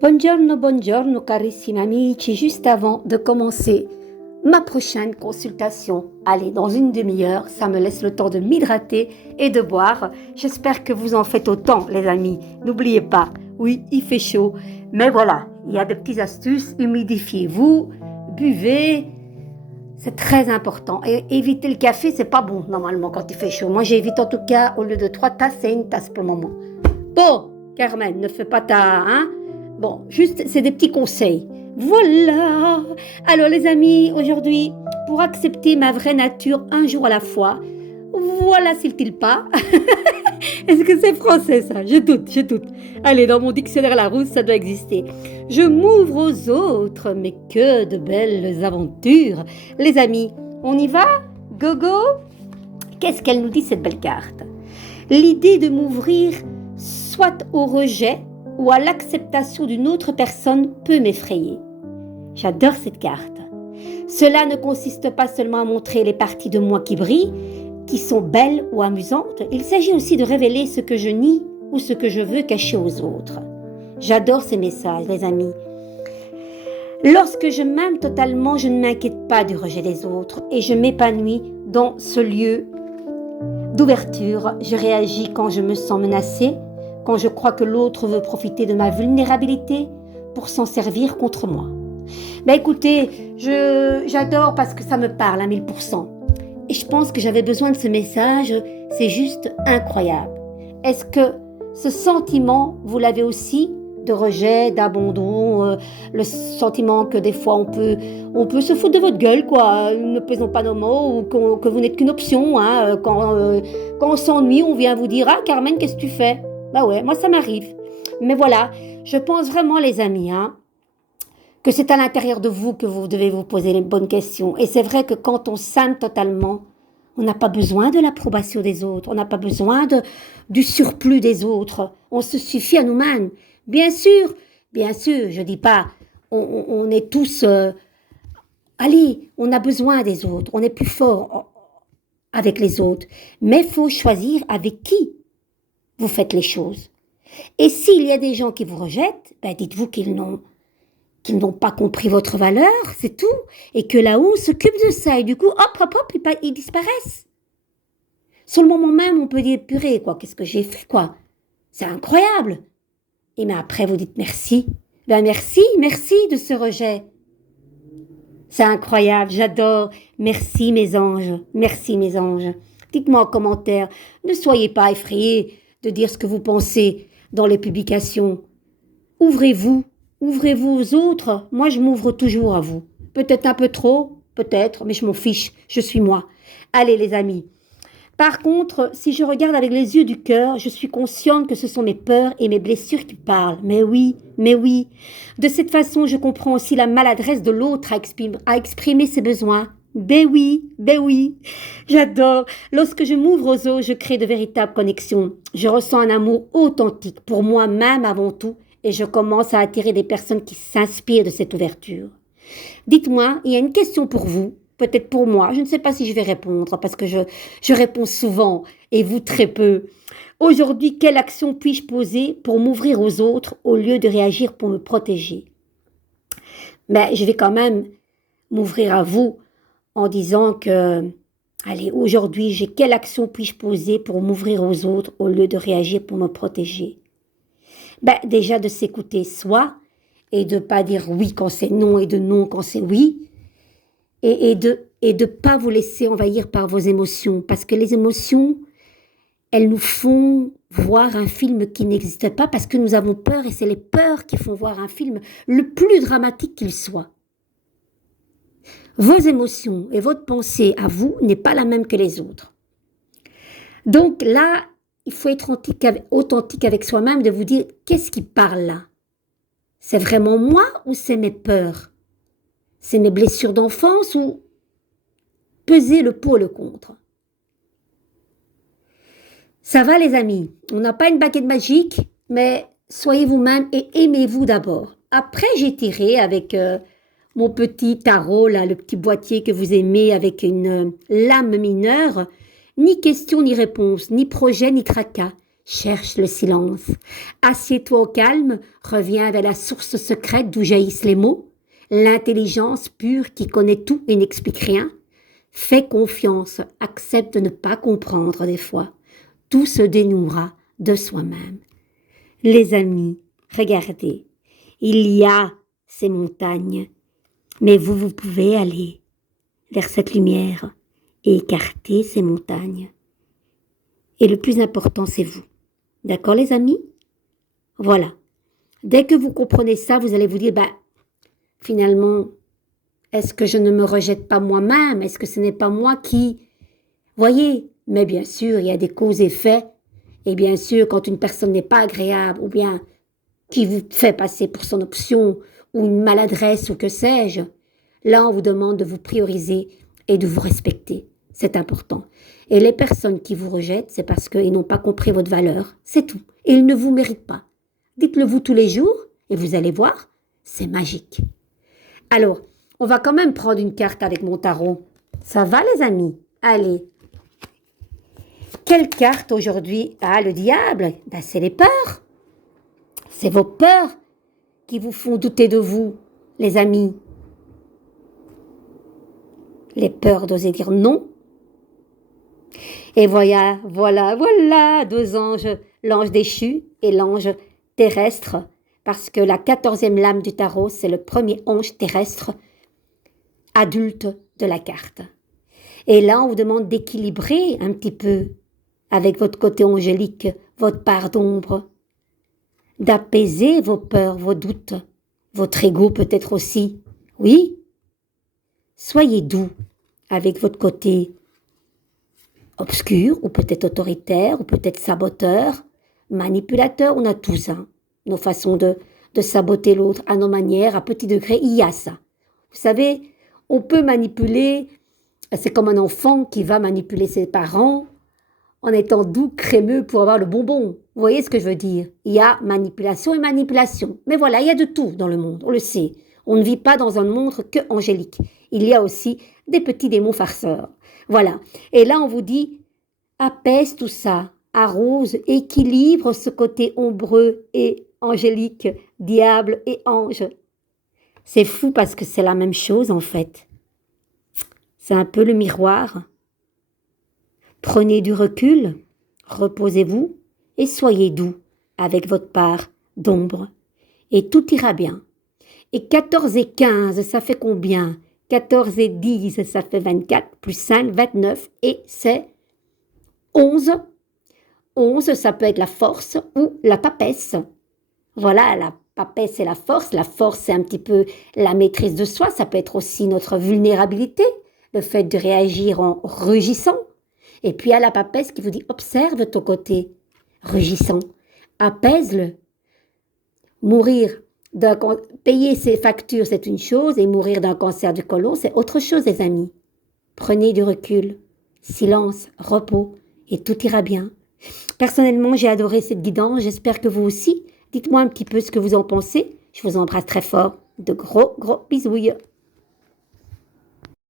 Buongiorno, buongiorno carissimi amici, juste avant de commencer ma prochaine consultation, allez, dans une demi-heure, ça me laisse le temps de m'hydrater et de boire. J'espère que vous en faites autant, les amis. N'oubliez pas, oui, il fait chaud, mais voilà, il y a des petites astuces, humidifiez-vous, buvez, c'est très important. Et évitez le café, c'est pas bon normalement quand il fait chaud. Moi, j'évite en tout cas, au lieu de 3 tasses, c'est une tasse pour le moment. Bon, Carmen, ne fais pas ta... Hein. Bon, juste, c'est des petits conseils. Voilà. Alors les amis, aujourd'hui, pour accepter ma vraie nature un jour à la fois, voilà s'il pas. Est-ce que c'est français ça? Je doute. Allez, dans mon dictionnaire Larousse, ça doit exister. Je m'ouvre aux autres, mais que de belles aventures. Les amis, on y va? Gogo? Qu'est-ce qu'elle nous dit cette belle carte? L'idée de m'ouvrir soit au rejet ou à l'acceptation d'une autre personne peut m'effrayer. J'adore cette carte. Cela ne consiste pas seulement à montrer les parties de moi qui brillent, qui sont belles ou amusantes, il s'agit aussi de révéler ce que je nie ou ce que je veux cacher aux autres. J'adore ces messages, les amis. Lorsque je m'aime totalement, je ne m'inquiète pas du rejet des autres et je m'épanouis dans ce lieu d'ouverture. Je réagis quand je me sens menacée, quand je crois que l'autre veut profiter de ma vulnérabilité pour s'en servir contre moi. Ben écoutez, j'adore parce que ça me parle à 1000%. Et je pense que j'avais besoin de ce message, c'est juste incroyable. Est-ce que ce sentiment, vous l'avez aussi, de rejet, d'abandon, le sentiment que des fois on peut se foutre de votre gueule, quoi, ne pesons pas nos mots, ou que vous n'êtes qu'une option, hein, quand on s'ennuie, on vient vous dire « Ah Carmen, qu'est-ce que tu fais ?» Bah ouais, moi ça m'arrive. Mais voilà, je pense vraiment les amis, hein, que c'est à l'intérieur de vous que vous devez vous poser les bonnes questions. Et c'est vrai que quand on s'aime totalement, on n'a pas besoin de l'approbation des autres, on n'a pas besoin du surplus des autres, on se suffit à nous-mêmes. Bien sûr, je dis pas, on est tous, allez, on a besoin des autres, on est plus fort avec les autres, mais il faut choisir avec qui vous faites les choses. Et s'il y a des gens qui vous rejettent, ben dites-vous qu'ils n'ont pas compris votre valeur, c'est tout, et que là-haut, on s'occupe de ça, et du coup, hop, ils disparaissent. Sur le moment même, on peut dire, purée, quoi, qu'est-ce que j'ai fait, quoi. C'est incroyable. Et mais après, vous dites merci. Ben merci de ce rejet. C'est incroyable, j'adore. Merci mes anges, merci mes anges. Dites-moi en commentaire, ne soyez pas effrayés de dire ce que vous pensez dans les publications. Ouvrez-vous aux autres. Moi, je m'ouvre toujours à vous. Peut-être un peu trop, peut-être, mais je m'en fiche, je suis moi. Allez les amis. Par contre, si je regarde avec les yeux du cœur, je suis consciente que ce sont mes peurs et mes blessures qui parlent. Mais oui. De cette façon, je comprends aussi la maladresse de l'autre à exprimer ses besoins. Ben oui. J'adore. Lorsque je m'ouvre aux autres, je crée de véritables connexions. Je ressens un amour authentique pour moi-même avant tout et je commence à attirer des personnes qui s'inspirent de cette ouverture. Dites-moi, il y a une question pour vous. Peut-être pour moi, je ne sais pas si je vais répondre parce que je réponds souvent et vous très peu. Aujourd'hui, quelle action puis-je poser pour m'ouvrir aux autres au lieu de réagir pour me protéger? Mais je vais quand même m'ouvrir à vous en disant que, allez, aujourd'hui, quelle action puis-je poser pour m'ouvrir aux autres au lieu de réagir pour me protéger? Ben, déjà de s'écouter soi et de pas dire oui quand c'est non et de non quand c'est oui. Et de pas vous laisser envahir par vos émotions. Parce que les émotions, elles nous font voir un film qui n'existe pas parce que nous avons peur et c'est les peurs qui font voir un film le plus dramatique qu'il soit. Vos émotions et votre pensée à vous n'est pas la même que les autres. Donc là, il faut être authentique avec soi-même, de vous dire qu'est-ce qui parle là? C'est vraiment moi ou c'est mes peurs? C'est mes blessures d'enfance ou peser le pour et le contre. Ça va les amis, on n'a pas une baguette magique, mais soyez vous-même et aimez-vous d'abord. Après j'ai tiré avec mon petit tarot, là, le petit boîtier que vous aimez avec une lame mineure, ni question ni réponse, ni projet ni tracas. cherche le silence. Assieds-toi au calme, reviens vers la source secrète d'où jaillissent les mots, l'intelligence pure qui connaît tout et n'explique rien. Fais confiance, accepte de ne pas comprendre des fois. Tout se dénouera de soi-même. Les amis, regardez, il y a ces montagnes, mais vous pouvez aller vers cette lumière et écarter ces montagnes. Et le plus important, c'est vous. D'accord, les amis? Voilà. Dès que vous comprenez ça, vous allez vous dire, finalement, est-ce que je ne me rejette pas moi-même? Est-ce que ce n'est pas moi qui... Voyez, mais bien sûr, il y a des causes-effets. Et bien sûr, quand une personne n'est pas agréable ou bien qui vous fait passer pour son option ou une maladresse ou que sais-je, là, on vous demande de vous prioriser et de vous respecter. C'est important. Et les personnes qui vous rejettent, c'est parce qu'ils n'ont pas compris votre valeur. C'est tout. Et ils ne vous méritent pas. Dites-le vous tous les jours et vous allez voir, c'est magique. Alors, on va quand même prendre une carte avec mon tarot. Ça va, les amis? Allez. Quelle carte aujourd'hui? Ah, le diable. C'est les peurs. C'est vos peurs qui vous font douter de vous, les amis. Les peurs d'oser dire non. Et voilà, deux anges, l'ange déchu et l'ange terrestre, parce que la 14e lame du tarot, c'est le premier ange terrestre adulte de la carte. Et là, on vous demande d'équilibrer un petit peu avec votre côté angélique, votre part d'ombre, d'apaiser vos peurs, vos doutes, votre ego peut-être aussi. Oui, soyez doux avec votre côté obscur, ou peut-être autoritaire, ou peut-être saboteur, manipulateur, on a tout ça. Nos façons de saboter l'autre à nos manières, à petit degré, il y a ça. Vous savez, on peut manipuler, c'est comme un enfant qui va manipuler ses parents en étant doux, crémeux pour avoir le bonbon. Vous voyez ce que je veux dire? Il y a manipulation et manipulation. Mais voilà, il y a de tout dans le monde, on le sait. On ne vit pas dans un monde que angélique. Il y a aussi des petits démons farceurs. Voilà. Et là, on vous dit, apaise tout ça, arrose, équilibre ce côté ombreux et angélique, diable et ange. C'est fou parce que c'est la même chose en fait. C'est un peu le miroir. Prenez du recul, reposez-vous et soyez doux avec votre part d'ombre. Et tout ira bien. Et 14 et 15, ça fait combien? 14 et 10, ça fait 24, plus 5, 29, et c'est 11. 11, ça peut être la force ou la papesse. Voilà, la papesse, c'est la force. La force, c'est un petit peu la maîtrise de soi. Ça peut être aussi notre vulnérabilité, le fait de réagir en rugissant. Et puis, il y a la papesse qui vous dit, observe ton côté rugissant, apaise-le. Payer ses factures, c'est une chose, et mourir d'un cancer du côlon, c'est autre chose, les amis. Prenez du recul, silence, repos, et tout ira bien. Personnellement, j'ai adoré cette guidance, j'espère que vous aussi. Dites-moi un petit peu ce que vous en pensez. Je vous embrasse très fort. De gros bisouilles.